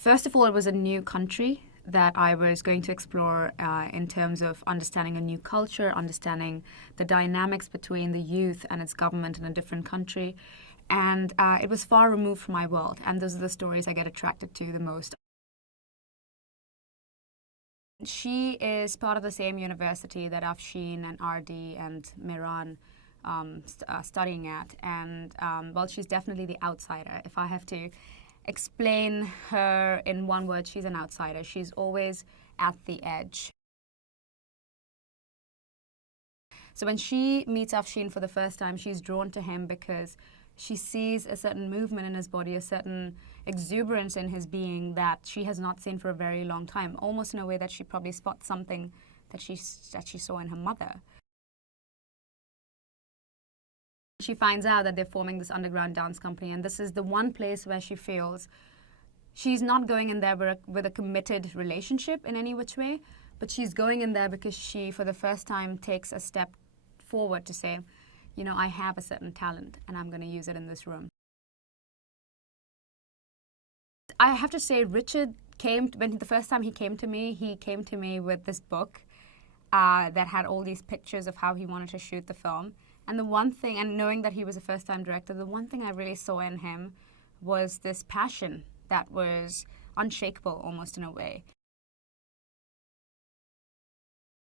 First of all, it was a new country that I was going to explore in terms of understanding a new culture, understanding the dynamics between the youth and its government in a different country. And it was far removed from my world, and those are the stories I get attracted to the most. She is part of the same university that Afshin and Ardi and Miran studying at, and well, she's definitely the outsider. If I have to explain her in one word, she's an outsider. She's always at the edge. So when she meets Afshin for the first time, she's drawn to him because she sees a certain movement in his body, a certain exuberance in his being that she has not seen for a very long time, almost in a way that she probably spots something that she saw in her mother. She finds out that they're forming this underground dance company, and this is the one place where she feels she's not going in there with a committed relationship in any which way, but she's going in there because she, for the first time, takes a step forward to say, you know, I have a certain talent and I'm going to use it in this room. I have to say, Richard when the first time he came to me with this book that had all these pictures of how he wanted to shoot the film. And the one thing, and knowing that he was a first-time director, the one thing I really saw in him was this passion that was unshakable almost in a way.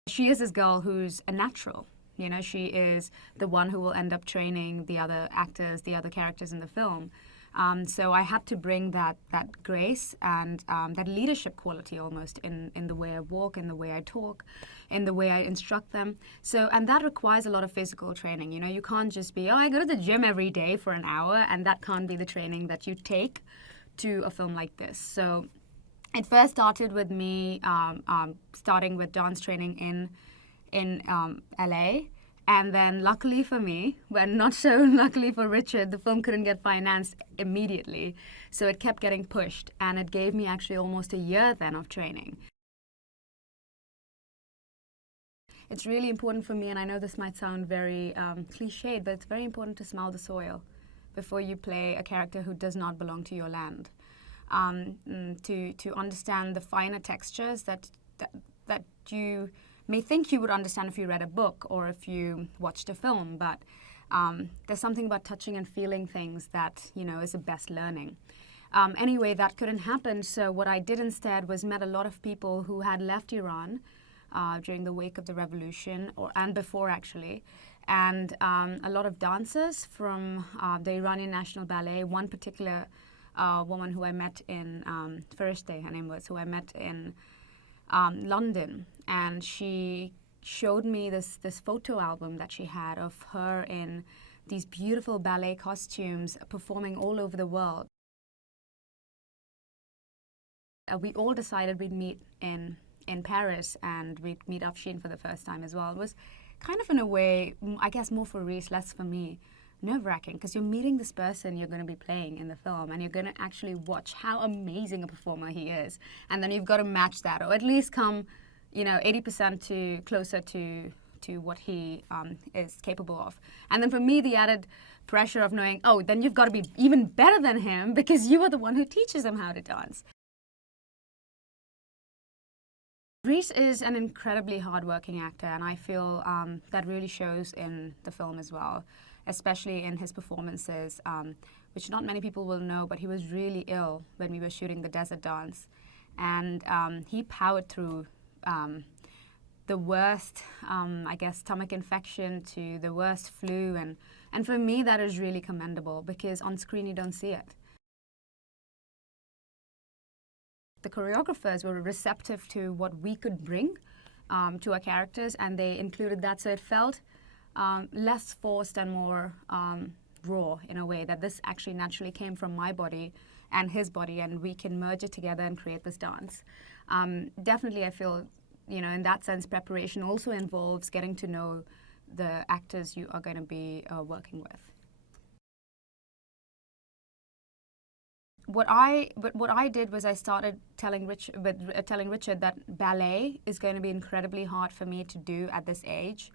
She is this girl who's a natural. You know, she is the one who will end up training the other actors, the other characters in the film. So I had to bring that grace and that leadership quality almost in the way I walk, in the way I talk, in the way I instruct them. So, and that requires a lot of physical training. You know, you can't just be, oh, I go to the gym every day for an hour, and that can't be the training that you take to a film like this. So it first started with me starting with dance training in LA. And then luckily for me, but not so luckily for Richard, the film couldn't get financed immediately. So it kept getting pushed, and it gave me actually almost a year then of training. It's really important for me, and I know this might sound very cliched, but it's very important to smell the soil before you play a character who does not belong to your land. To understand the finer textures that you may think you would understand if you read a book or if you watched a film, but there's something about touching and feeling things that, you know, is the best learning. Anyway, that couldn't happen, so what I did instead was met a lot of people who had left Iran during the wake of the revolution, and before actually, and a lot of dancers from the Iranian National Ballet. One particular woman who I met in Freida, her name was, who I met in London, and she showed me this photo album that she had of her in these beautiful ballet costumes performing all over the world. We all decided we'd meet in Paris, and we'd meet Afshin for the first time as well. It was kind of, in a way, I guess more for Reese, less for me, nerve-wracking, because you're meeting this person you're going to be playing in the film, and you're going to actually watch how amazing a performer he is, and then you've got to match that, or at least come, you know, 80% closer to what he is capable of. And then for me, the added pressure of knowing, oh, then you've got to be even better than him because you are the one who teaches him how to dance. Reese is an incredibly hardworking actor, and I feel that really shows in the film as well, especially in his performances, which not many people will know, but he was really ill when we were shooting the desert dance. And he powered through the worst, I guess, stomach infection to the worst flu. And for me, that is really commendable because on screen you don't see it. The choreographers were receptive to what we could bring to our characters, and they included that, so it felt less forced and more raw in a way, that this actually naturally came from my body and his body, and we can merge it together and create this dance. Definitely, I feel, you know, in that sense, preparation also involves getting to know the actors you are going to be working with. What I did was I started telling Richard that ballet is going to be incredibly hard for me to do at this age,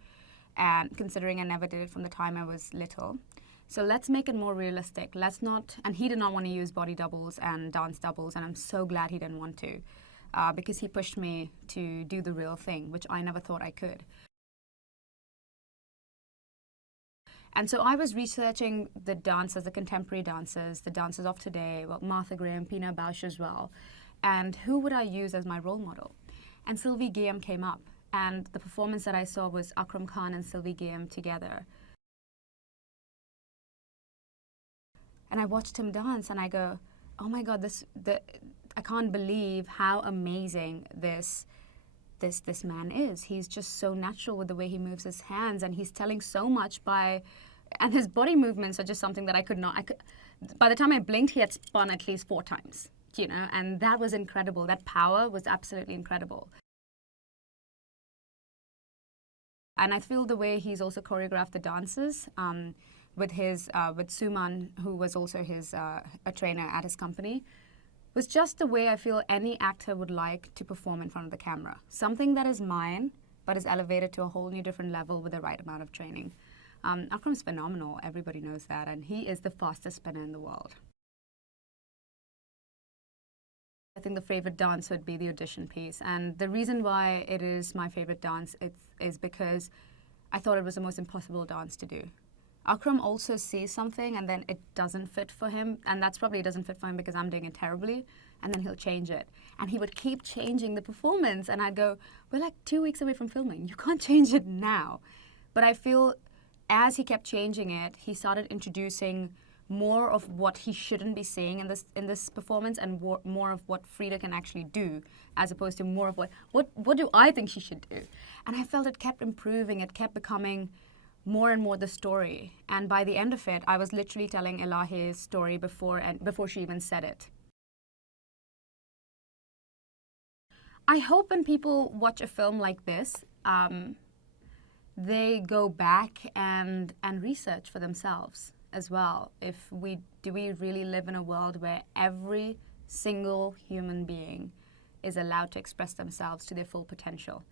and considering I never did it from the time I was little. So let's make it more realistic. Let's not, and he did not want to use body doubles and dance doubles, and I'm so glad he didn't want to, because he pushed me to do the real thing, which I never thought I could. And so I was researching the dancers, the contemporary dancers, the dancers of today, well, Martha Graham, Pina Bausch as well, and who would I use as my role model? And Sylvie Guillaume came up, and the performance that I saw was Akram Khan and Sylvie Guillaume together. And I watched him dance, and I go, oh my God, I can't believe how amazing this man is. He's just so natural with the way he moves his hands, and he's telling so much and his body movements are just something that by the time I blinked, he had spun at least 4 times, and that was incredible. That power was absolutely incredible. And I feel the way he's also choreographed the dances, with Suman, who was also a trainer at his company, was just the way I feel any actor would like to perform in front of the camera. Something that is mine, but is elevated to a whole new different level with the right amount of training. Akram's phenomenal, everybody knows that, and he is the fastest spinner in the world. I think the favorite dance would be the audition piece, and the reason why it is my favorite dance is because I thought it was the most impossible dance to do. Akram also sees something and then it doesn't fit for him, and that's probably it doesn't fit for him because I'm doing it terribly, and then he'll change it. And he would keep changing the performance, and I'd go, we're like 2 weeks away from filming, you can't change it now. But I feel as he kept changing it, he started introducing more of what he shouldn't be saying in this performance, and more of what Freida can actually do, as opposed to more of what do I think she should do. And I felt it kept improving, it kept becoming more and more the story. And by the end of it, I was literally telling Elaheh's story before she even said it. I hope when people watch a film like this, they go back and research for themselves as well. Do we really live in a world where every single human being is allowed to express themselves to their full potential?